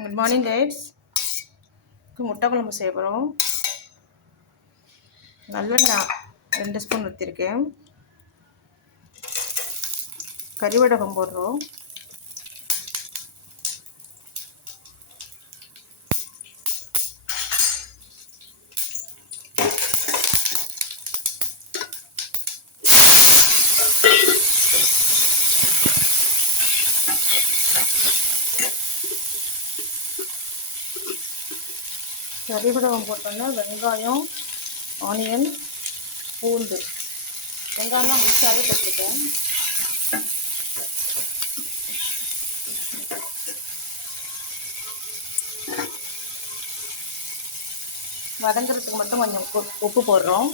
Good morning guides. முட்டை குழம்பு செய்ய போகிறோம். நல்லெண்ணெய் 2 ஸ்பூன் ஊற்றிருக்கேன். கறிவடகம் போடுறோம். கறிவடகம் போட்டோன்னா வெங்காயம், ஆனியன், பூண்டு. வெங்காயம்லாம் முழுசாகவே போட்டிருக்கேன். வதங்குறதுக்கு மட்டும் கொஞ்சம் உப்பு போடுறோம்.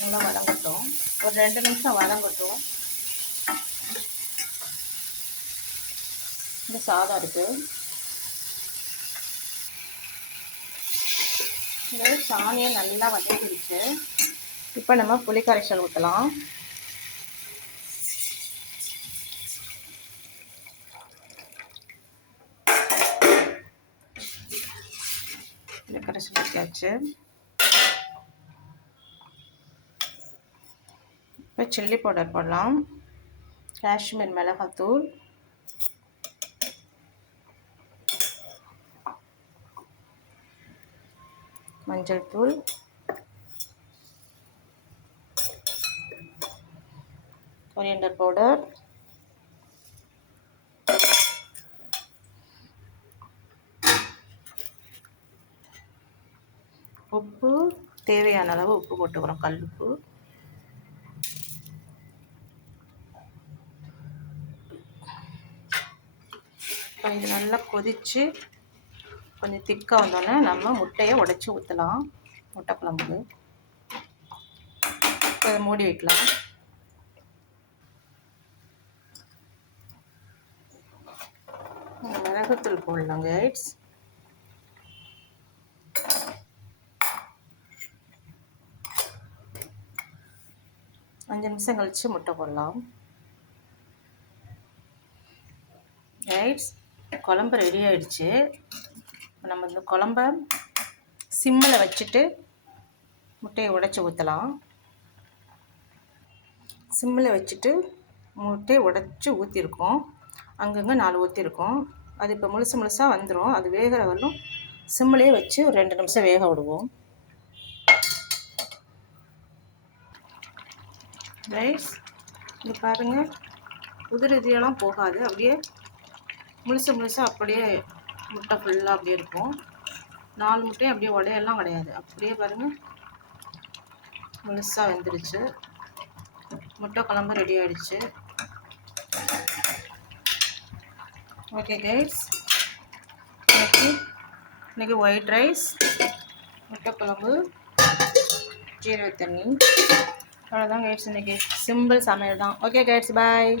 நல்லா வதங்கட்டும். ஒரு 2 நிமிஷம் வதங்கட்டும். இந்த சாதம் இருக்குது. இந்த சாணியை நல்லா வதங்கிடுச்சு. இப்போ நம்ம புளி கரைசல் ஊற்றலாம். புளி கரைசல் ஊற்றியாச்சு. இப்போ சில்லி பவுடர் போடலாம். காஷ்மீர் மிளகாத்தூள், மஞ்சள் தூள், கொரியண்டர் பவுடர், உப்பு தேவையான அளவு உப்பு போட்டுக்கிறோம். கல்லுப்பு. இது நல்லா கொதித்து கொஞ்சம் திக்காக வந்தோடனே நம்ம முட்டையை உடைச்சி ஊற்றலாம். முட்டை குழம்புக்கு இதை மூடி வைக்கலாம். மிளகுத்தூள் போடலாம் கைட்ஸ். அஞ்சு நிமிஷம் கழித்து முட்டை போடலாம். கைட்ஸ், குழம்பு ரெடி ஆகிடுச்சு. நம்ம இந்த குழம்ப சிம்மில் வச்சுட்டு முட்டையை உடைச்சி ஊற்றலாம். சிம்மில் வச்சுட்டு முட்டையை உடைச்சி ஊற்றிருக்கோம். அங்கங்கே 4 ஊற்றிருக்கோம். அது இப்போ முழுசாக வந்துடும். அது வேகிற வரலும் சிம்மிலே வச்சு ஒரு 2 நிமிஷம் வேக விடுவோம். ரைஸ் இது பாருங்கள், உதிரிதியெல்லாம் போகாது. அப்படியே முழுசாக அப்படியே முட்டை ஃபுல்லாக அப்படியே இருக்கும். 4 முட்டையும் அப்படியே உடையெல்லாம் கிடையாது. அப்படியே பாருங்கள், முழுசாக வெந்துடுச்சு. முட்டை குழம்பு ரெடி ஆகிடுச்சு. ஓகே கைட்ஸ், இன்றைக்கி ஒயிட் ரைஸ், முட்டை குழம்பு, ஜீரக தண்ணி, அவ்வளோதான் கைட்ஸ். இன்றைக்கி சிம்பிள் சமையல் தான். ஓகே கைட்ஸ், பாய்.